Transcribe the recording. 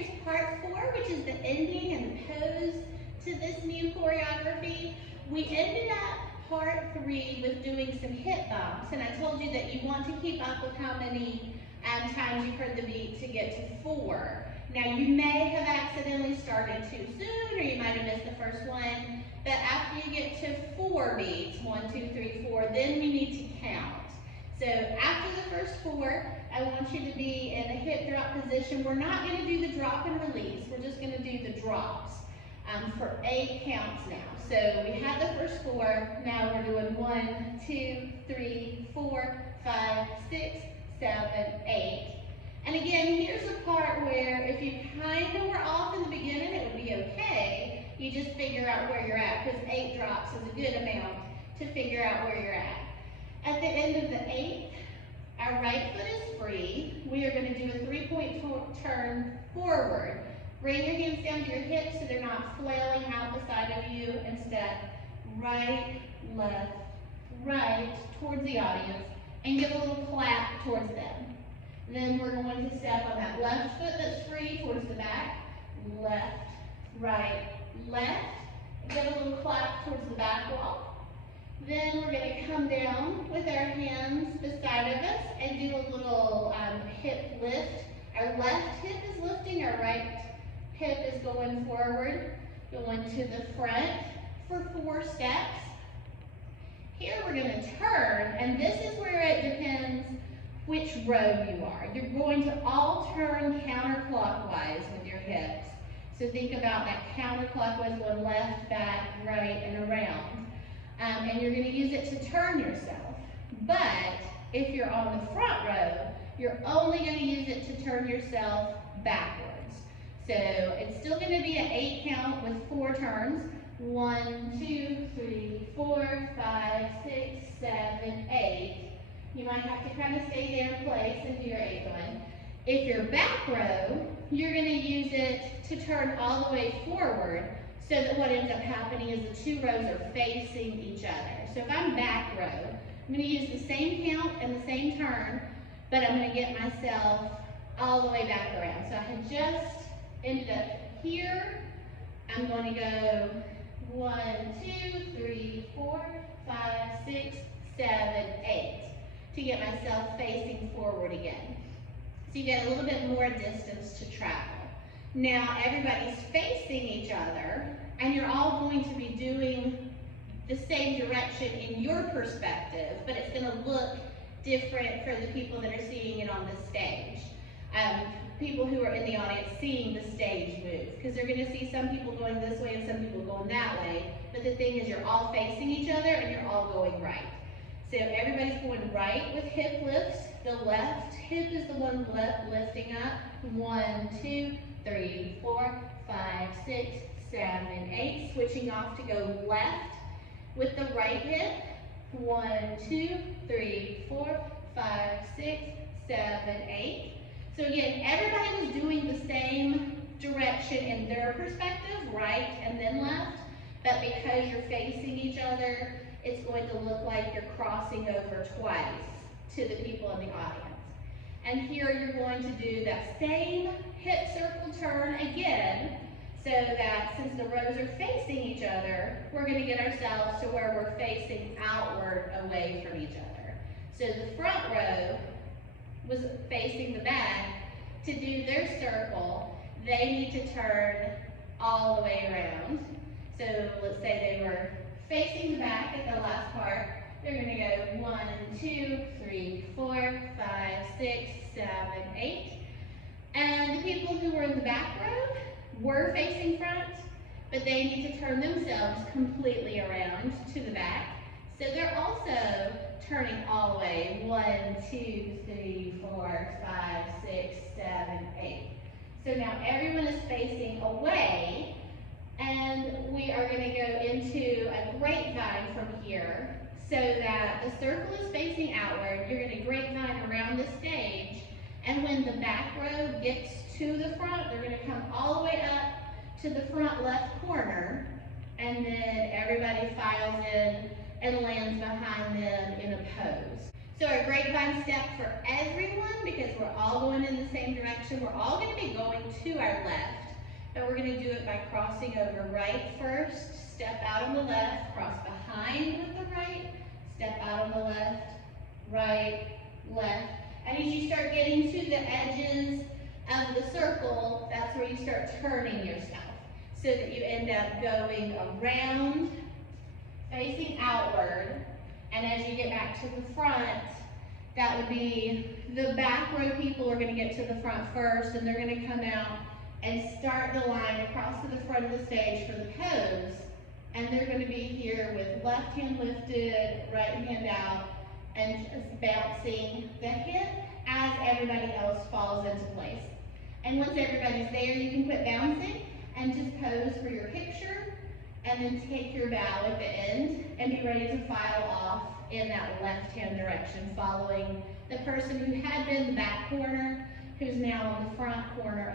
here's part 4, which is the ending and the pose to this new choreography. We ended up part 3 with doing some hip bumps, and I told you that you want to keep up with how many times you've heard the beat to get to 4. Now you may have accidentally started too soon, or you might have missed the first one, but after you get to 4 beats, 1, 2, 3, 4, then we need to count. So after the first 4, I want you to be in a hip drop position. We're not going to do the drop and release, we're just going to do the drops for 8 counts now. So we had the first 4, now we're doing 1, 2, 3, 4, 5, 6, 7, 8. And again, here's a part where if you kind of were off in the beginning, it would be okay. You just figure out where you're at, because 8 drops is a good amount to figure out where you're at. At the end of the 8th, our right foot is free. We are going to do a 3-point turn forward. Bring your hands down to your hips so they're not flailing out the side of you, and step right, left, right towards the audience, and give a little clap towards them. Then we're going to step on that left foot that's free towards the back, left, right, left. Give a little clap towards the back wall. Then we're going to come down with our hands beside of us and do a little hip lift. Our left hip is lifting, our right hip is going forward, going to the front for 4 steps. Here we're going to turn, and this is where it depends which row you are. You're going to all turn counterclockwise with your hips. So think about that counterclockwise going left, back, right, and around. And you're going to use it to turn yourself. But if you're on the front row, you're only going to use it to turn yourself backwards. So it's still going to be an 8 count with 4 turns. 1, 2, 3, 4, 5, 6, 7, 8. You might have to kind of stay there in place and do your 8th one. If you're back row, you're going to use it to turn all the way forward, so that what ends up happening is the 2 rows are facing each other. So if I'm back row, I'm going to use the same count and the same turn, but I'm going to get myself all the way back around. So I had just ended up here. I'm going to go 1, 2, 3, 4, 5, 6, 7, 8 to get myself facing forward again. So you get a little bit more distance to travel. Now everybody's facing each other, and you're all going to be doing the same direction in your perspective, but it's going to look different for the people that are seeing it on the stage. People who are in the audience seeing the stage move, because they're going to see some people going this way and some people going that way, but the thing is you're all facing each other and you're all going right. So everybody's going right with hip lifts. The left hip is the one lifting up. 1, 2, 3, 4, 5, 6, 7, 8. Switching off to go left with the right hip. 1, 2, 3, 4, 5, 6, 7, 8. So again, everybody was doing the same direction in their perspective, right and then left, but because you're facing each other, it's going to look like you're crossing over twice to the people in the audience. And here you're going to do that same hip circle turn again, so that since the rows are facing each other, we're going to get ourselves to where we're facing outward away from each other. So the front row was facing the back. To do their circle, they need to turn all the way around. So let's say they were facing the back at the last part. They're going to go 1, 2, 3, 4, 5, 6, 7, 8. And the people who were in the back row were facing front, but they need to turn themselves completely around to the back. So they're also turning all the way. 1, 2, 3, 4, 5, 6, 7, 8. So now everyone is facing away, and we are going to go into a grapevine from here, so that the circle is facing outward. You're going to grapevine around the stage, and when the back row gets to the front, they're going to come all the way up to the front left corner, and then everybody files in and lands behind them in a pose. So our grapevine step for everyone, because we're all going in the same direction, we're all going to be going to our left, but we're going to do it by crossing over right first, step out on the left, cross behind with the right, step out on the left, right, left. And as you start getting to the edges of the circle, that's where you start turning yourself, so that you end up going around, facing outward, and as you get back to the front, that would be the back row people are going to get to the front first, and they're going to come out and start the line across to the front of the stage for the pose. And they're going to be here with left hand lifted, right hand out, and just bouncing the hip as everybody else falls into place. And once everybody's there, you can quit bouncing and just pose for your picture, and then take your bow at the end and be ready to file off in that left-hand direction, following the person who had been the back corner, who's now on the front corner